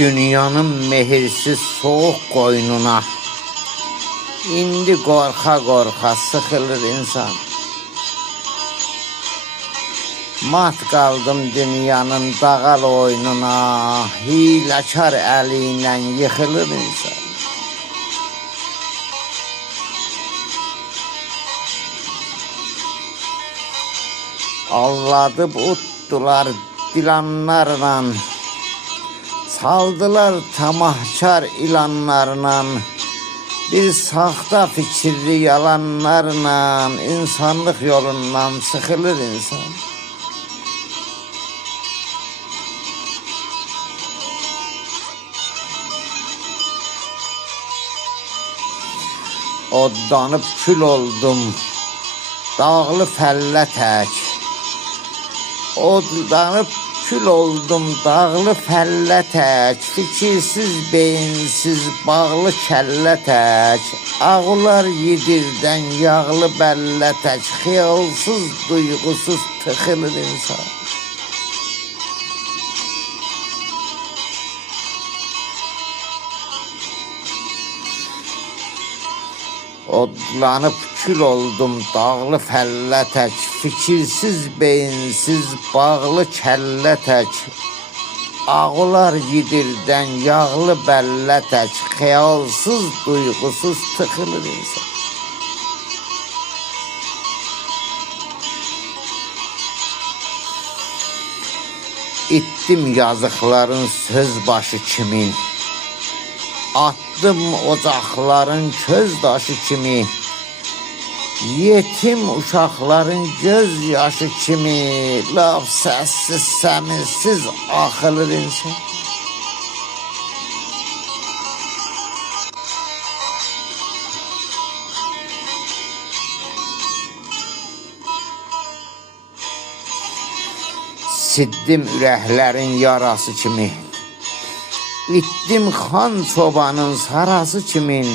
Dünyanın mehirsiz soğuk koynuna indi qorxa qorxa sıxılır insan. Mat qaldım dünyanın dağal oyununa, hiləkar əliyle yıxılır insan. Alladıb utdular dilanlarla, saldılar tamahkar ilanlarla, bir saxta fikirli yalanlarla, insanlık yolundan sıxılır insan. Oddanıb kül oldum, dağlı fəllə tək. Oddanıb kül oldum, dağlı fəllə tək. Fikirsiz, beyinsiz, bağlı kəllə tək. Ağlar yedirdən yağlı bəllə tək. Xiyalsız, duygusuz tıxılır insan. Odlanıb kül oldum, dağlı fəllə tək. Fikirsiz, beyinsiz, bağlı kəllə tək. Ağlar yedirdən yağlı bəllə tək. Xəyalsız, duygusuz tıxılır insan. İtdim yazıqların söz başı kimin. Attım ocaqların köz daşı kimi. Yetim uşaqların göz yaşı kimi. Laf səssiz, səmirsiz axılır insan. Siddim ürəklərin yarası kimi. İtdim xan çobanın sarası kimin.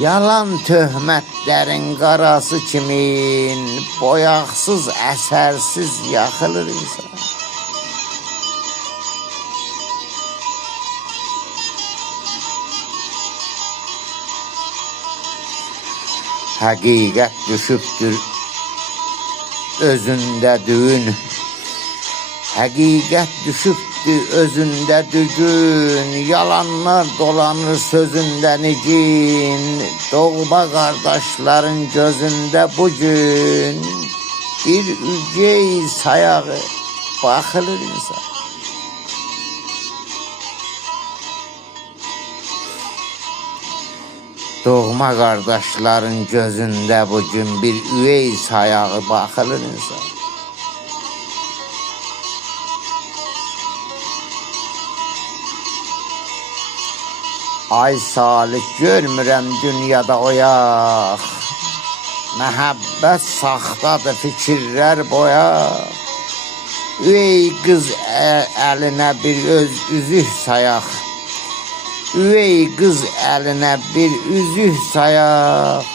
Yalan töhmətlərin qarası kimin. Boyaqsız, əsərsiz yaxılır insan. Həqiqət düşübdür özündə düğün. Həqiqət düşübdür özündə dügün. Yalanlar dolanır sözündə nigin. Doğma qardaşların gözündə bugün bir ügey sayağı baxılır insan. Doğma qardaşların gözündə bugün bir ügey sayağı baxılır insan. Ay salih görmürəm dünyada oyaq. Məhəbbət saxtadır, fikirlər boyaq. Üvey qız əlinə bir üzük sayaq. Üvey qız əlinə bir üzük sayaq.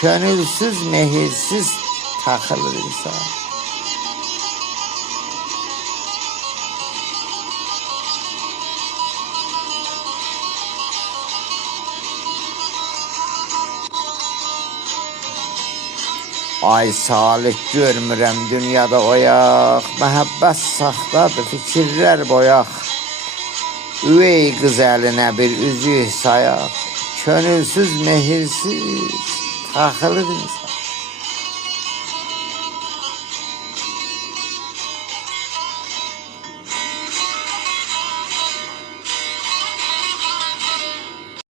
Könülsüz, mehirsiz taxılır insan. Ay salih görmürəm dünyada oyaq. Məhəbbət saxtadır, fikirlər boyaq. Üvey qız əlinə bir üzük sayaq. Könülsüz, mehirsiz taxılır insan.